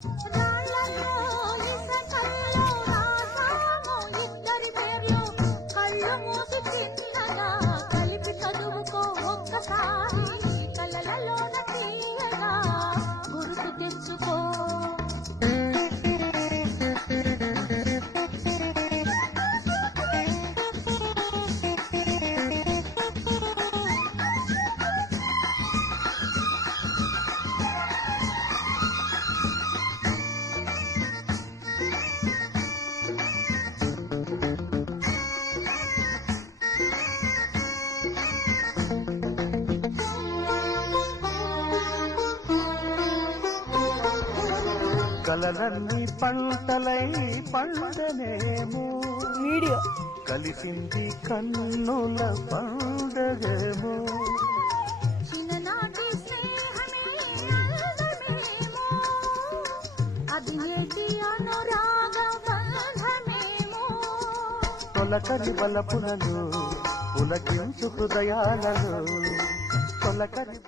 రాళ్ళలో ఇసకల్లో రాసాము ఇద్దరి పేర్లు కళ్ళు మూసి చిన్నగా కలిపి చదువుకో ఒక్కసారి కలలలోన తీయగా గుర్తు తెచ్చుకో కలలన్నీ పంటలై పండనేమో వీడియో కలిసింది కన్నుల పండగేమో చిన్ననాటి స్నేహమే అందమేమో అది ఏది అనురాగ బంధమేమో తొలకరి బలపులను పులకించు హృదయాలలో తొలకరి